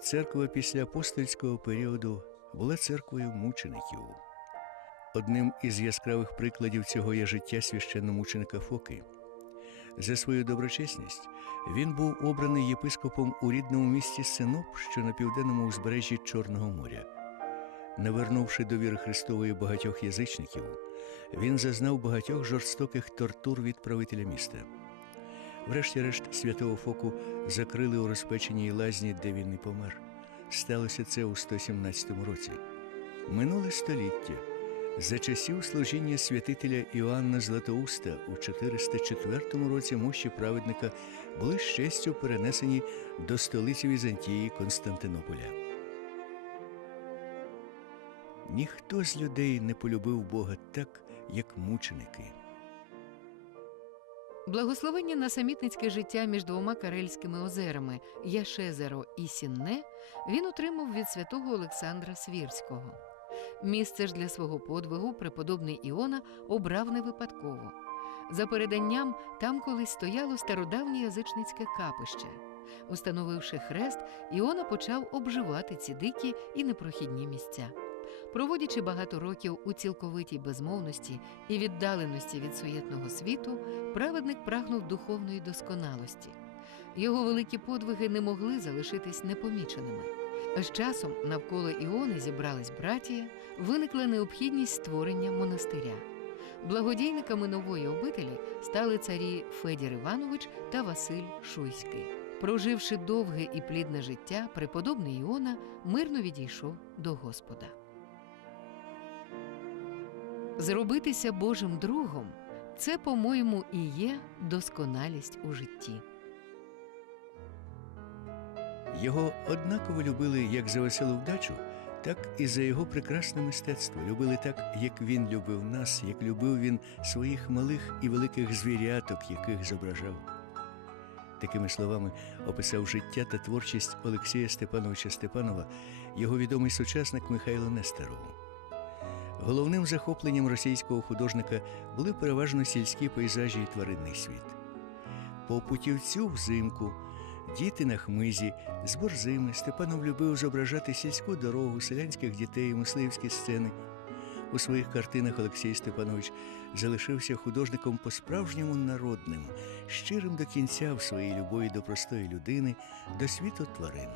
Церква після апостольського періоду була церквою мучеників. Одним із яскравих прикладів цього є життя священномученика Фоки. За свою доброчесність він був обраний єпископом у рідному місті Синоп, що на південному узбережжі Чорного моря. Навернувши до віри Христової багатьох язичників, він зазнав багатьох жорстоких тортур від правителя міста. Врешті-решт святого Фоку закрили у розпеченій лазні, де він і помер. Сталося це у 117 році. Минуле століття. За часів служіння святителя Іоанна Златоуста у 404 році мощі праведника були з перенесені до столиці Візантії Константинополя. Ніхто з людей не полюбив Бога так, як мученики. Благословення на самітницьке життя між двома карельськими озерами Яшезеро і Сінне він отримав від святого Олександра Свірського. Місце ж для свого подвигу преподобний Іона обрав не випадково. За переданням, там колись стояло стародавнє язичницьке капище. Установивши хрест, Іона почав обживати ці дикі і непрохідні місця. Проводячи багато років у цілковитій безмовності і віддаленості від суєтного світу, праведник прагнув духовної досконалості. Його великі подвиги не могли залишитись непоміченими. З часом навколо Іони зібрались братія, виникла необхідність створення монастиря. Благодійниками нової обителі стали царі Федір Іванович та Василь Шуйський. Проживши довге і плідне життя, преподобний Іона мирно відійшов до Господа. Зробитися Божим другом це, по-моєму, і є досконалість у житті. Його однаково любили як за веселу вдачу, так і за його прекрасне мистецтво. Любили так, як він любив нас, як любив він своїх малих і великих звіряток, яких зображав. Такими словами описав життя та творчість Олексія Степановича Степанова, його відомий сучасник Михайло Нестеров. Головним захопленням російського художника були переважно сільські пейзажі і тваринний світ. По путівцю взимку, діти на хмизі, з борзими Степанов любив зображати сільську дорогу, селянських дітей, мисливські сцени. У своїх картинах Олексій Степанович залишився художником по-справжньому народним, щирим до кінця в своїй любові до простої людини, до світу тварин.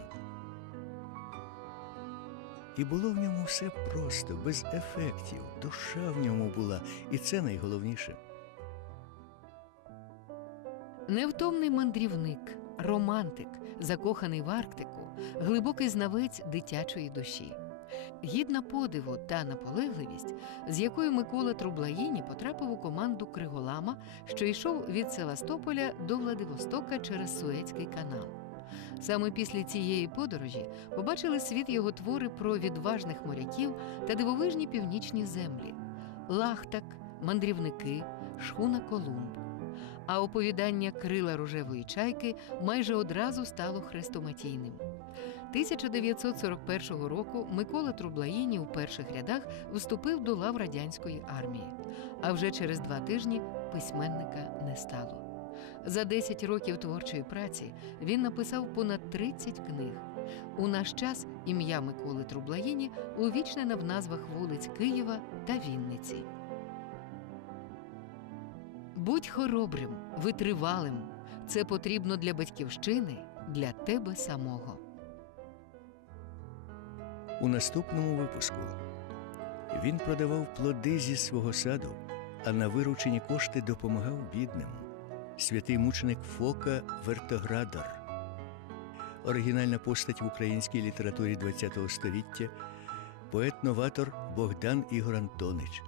І було в ньому все просто, без ефектів, душа в ньому була, і це найголовніше. Невтомний мандрівник, романтик, закоханий в Арктику, глибокий знавець дитячої душі. Гідна подиву та наполегливість, з якою Микола Трублаїні потрапив у команду Криголама, що йшов від Севастополя до Владивостока через Суецький канал. Саме після цієї подорожі побачили світ його твори про відважних моряків та дивовижні північні землі Лахтак, мандрівники, шхуна Колумб. А оповідання Крила рожевої чайки майже одразу стало хрестоматійним. 1941 року Микола Трублаїні у перших рядах вступив до лав радянської армії, а вже через два тижні письменника не стало. За 10 років творчої праці він написав понад 30 книг. У наш час ім'я Миколи Трублаїні увічнене в назвах вулиць Києва та Вінниці. Будь хоробрим, витривалим. Це потрібно для батьківщини, для тебе самого. У наступному випуску він продавав плоди зі свого саду, а на виручені кошти допомагав бідним. Святий мученик Фока Вертоградар. Оригінальна постать в українській літературі ХХ століття, поет-новатор Богдан Ігор Антонич.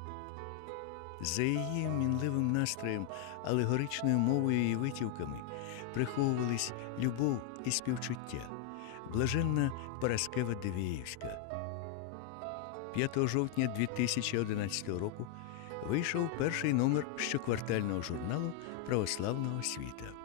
За її мінливим настроєм, алегоричною мовою і витівками приховувались любов і співчуття, блаженна Параскева Дивіївська. 5 жовтня 2011 року вийшов перший номер щоквартального журналу Православного освіта.